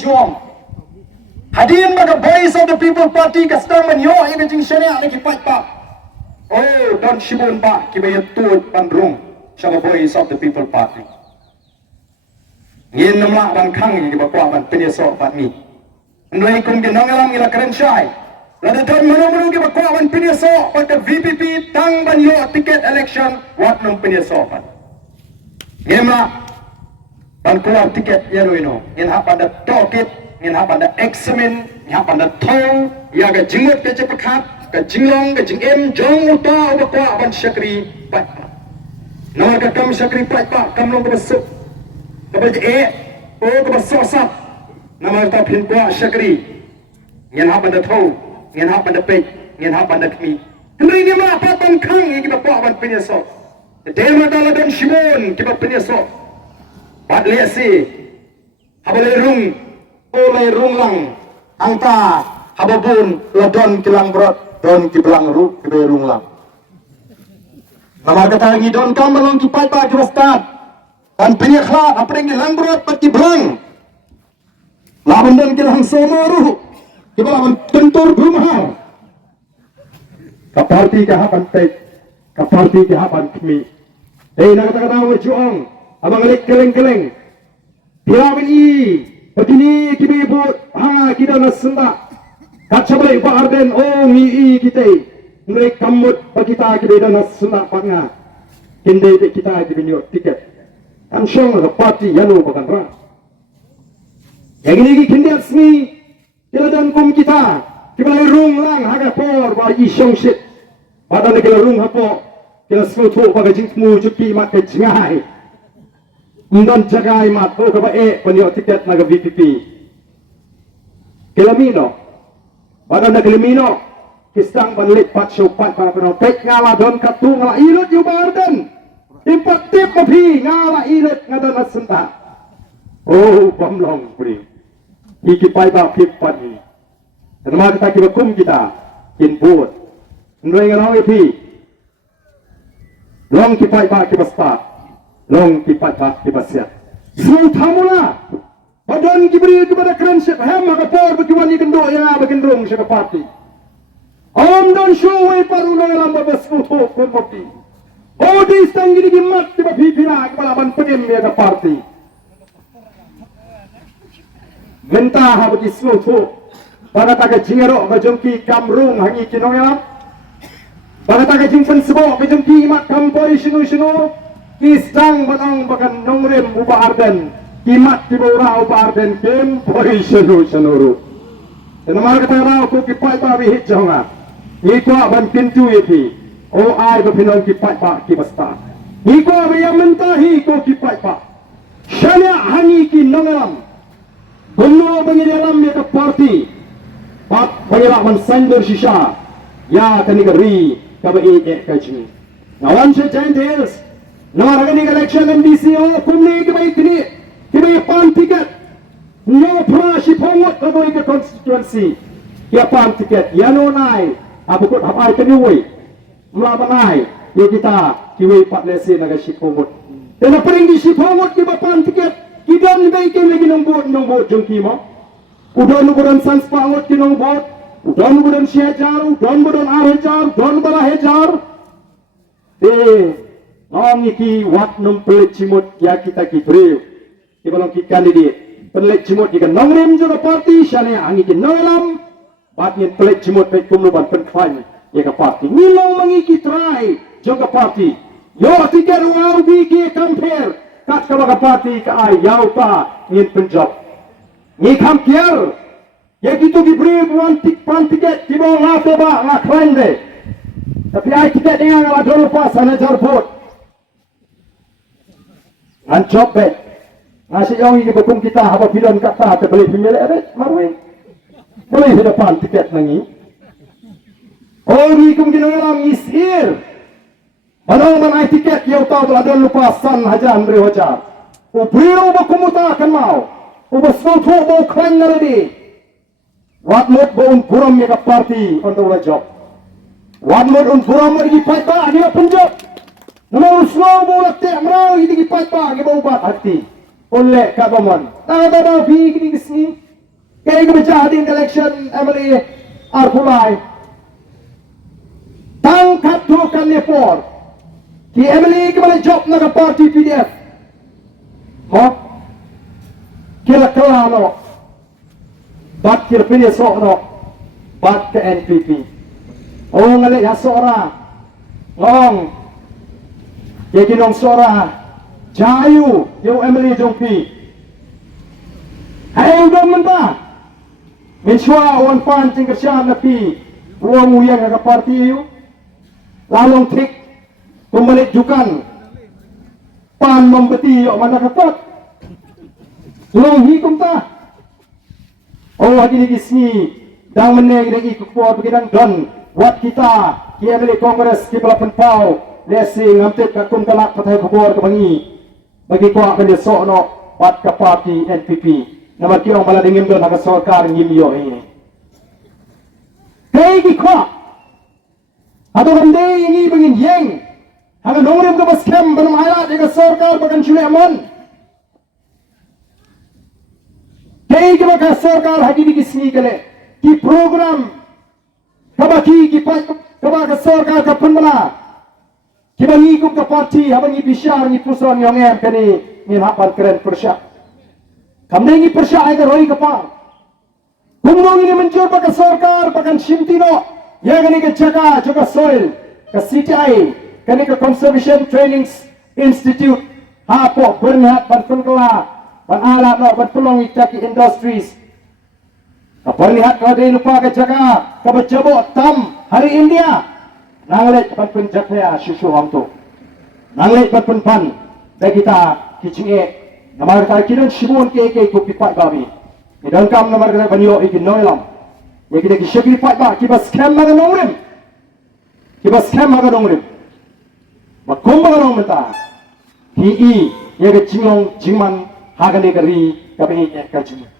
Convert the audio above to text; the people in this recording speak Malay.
juang. Hadirin baga Voice of the People Party ka sedang menyo ini jing syariah lagi fight pak. Oh, don shibun pak kibaya tut pandrung sama Voice of the People Party. Ngin namla ban khang ni bakwa ban penyeso pat mi. Ndoi kum ke nongalam ila keren syai. Lada don manu ke bakwa ban penyeso pat VPP tang ban yo ticket election wat nung penyeso pat. Ngimla ban keluar tiket yano ino. Ngin hap anda tokit, ngin hap anda examen, ngin hap anda tong, ya ga jingut ke cepekat, ke jinglong, ke jingem, jong uta bakwa ban syakri pat. Nomor ka kam syakri pat pak, kam long ke besuk. Kepada kepada sosok nama kita pintua syakri ngin hap anda tahu ngin hap anda pek ngin hap anda kami kendri ni mah apa tangkang yang kita buat ban penyesok dema dalam dan shibon kita penyesok bat lesi habale rung lang angta hababun ladon kilang brot don kibelang ru kibe rung lang nama kata ngi don kam balong kipai pa kirastat dan penyeklat apa yang hilang berat bagi belang lawan dan kilang somoru kita lawan tentur rumah kaparti kehapan pek kaparti kehapan kami nak kata-kata wajuang abang alik keleng-keleng tiamin i begini kimi ibut kita nasenda kaca balik Pak Arden oh mi kita mereka kamut bagi kita kita nasenda panga kinde kita dibinyot tiket Ansyong la parti yanu bagan ra. Yang ini kindi asmi kila dan kum kita. Kila rung lang haga por ba isyong shit. Pada ne kila rung hapo kila skutu baga jingmu juki mak ke jingai. Undon jagai mat ko ka ba panyo tiket naga VPP. Kila mino. Pada ne kila mino kistang banlit pat show pat para peno pek ngala don katu ngala ilut yu barden. Impat tip mapi ngala ilet ngadan asenta. Oh, pamlong pri. Iki pai ba pip pani. Nama kita kibakum kita input. Ndoi ngalong ipi. Long kipai ba kibasta. Long kipai ba kibasya. Su thamula. Badan kibri kepada krenset hem makapor bekiwani kendo yang abakendrong siya party. Om don show way paru ngalam babas futo kumopi. Oh, di istang gini gimat di bapipira kepalaban pedim ya ke parti. Mentah bagi seluruh pada taga jingero bajongki kamrung hangi kinongela. Pada taga jingpen sebo bajongki mat kampoi sinu istang banong bakan nongrem uba arden kimat di bawah uba arden kampoi sinu. Dan nama kata rau ku kipai babi hijaunga. Ngikwa ban pintu yapi. Oh ai berpinang kipat pak kibasta. Niko yang mentahi ko kipat pak. Syariah hangi ki nongalam. Gono bengidalam ya ke parti. Pak pengelak mensandur sisa. Ya kanigari kabai kaji. Nawan se Gentiles. Nawaragani election MDCO kumni kabai kini. Kabai pan tiket. No prashi pongot kabai ke constituency. Ya pan tiket. Ya no nai. Abukut hapai keniwi. Melabanai ya kita kiwi pat lesi naga sipomot. Dan apa yang di sipomot kita pan tiket kita ni baikin lagi nombor jengki mo. Udah nuburan sans pangot ki nombor. Udah nuburan syajar, udah nuburan arhejar, udah nuburan hejar. Nong iki wat numpel cimut ya kita kibril. Kita long ki kandidat. Pelet cimut jika nongrem juga parti syariah angi ki nongram. Patnya pelet cimut baik kumluban penkwany. Ya ke parti nilong mangiki try juga parti yo tiga ruang bigi compare kat ka baka parti ka ay yaw pa ngin penjob ni kampier ya gitu diberi pan tiket di bawah ngate ba ngaklende tapi ay tiket nga ngala dolo pa sa najarpot anjop bet ngasih yang ini bekum kita haba pilon kata terbeli pemilih abet marwin boleh depan tiket nangi. Oh, ni kum ginangalam is here. Manong man ay tiket yaw tao adon lupa san hajan bre hojar. Ubriro ba kumuta kan mau. Ubasnoto ba klan na ready. Wat mod ba puram ya party on the job. Wat mod puram lagi fight ba ni penjob. Namo slow mo lakte amraw hindi fight ba gi ba ubat hati. Oleh ka ba man. Tada ba bi gini sini. Kaya ka hadin election Emily Arpulay. Tangkat dukan lepor. Ki Emily ka job na ka party PDF. Ho? Kila no. Bat kila pilih no. Bat ke NPP. Oh ngali ya sora. Ngong. Ya kinong sora. Jayu. Yo Emily Jongpi. Hai udah mentah. Menshua wan pan cingkersyam na pi. Ruang uyang ka party yu. Lalong tik pembalikjukan pan membeti yok mana ketat long hikum ta oh hadi lagi sini dang meneng lagi kuat begitu don wat kita kia beli kongres ki balapan pau lesi ngamtit kakum kalak patai kubur ke bangi bagi kuat kan dia sok no wat ke parti NPP nama kiong bala dingim don haka sorkar ngim yo ini kaya kuat atau kan dia ini begin yang hanya nongrim ke bas kem belum ayat jika sorkar bahkan cule amon kaya ke bahkan sorkar hagi di kisni kele ki program kabaki ki bahkan sorkar ke penbela ki bangi kum ke parti habangi bisyar ni puson yang em kani ni hapan keren persyak kamne ni persyak ay roi kapal kumong ini mencur bahkan sorkar bahkan shimtino ya kani ke jaga soil ke CTI kani ke Conservation Training Institute hapo berniat berpengkela beralat no berpeluang itaki industries ke berniat kalau dia lupa ke jaga ke berjabok tam hari India nanglet berpenjakya susu hamtu nanglet berpenpan bagi kita kicing nama kita kiran shibun ke kopi pat gabi idangkam nama kita banyo ikin noilam ya kita kisahkan ba kiba scam mga nongrim kiba scam mga nongrim makumba nong menta hi ya ke jingong jingman hagane kari kabe ya ka jingman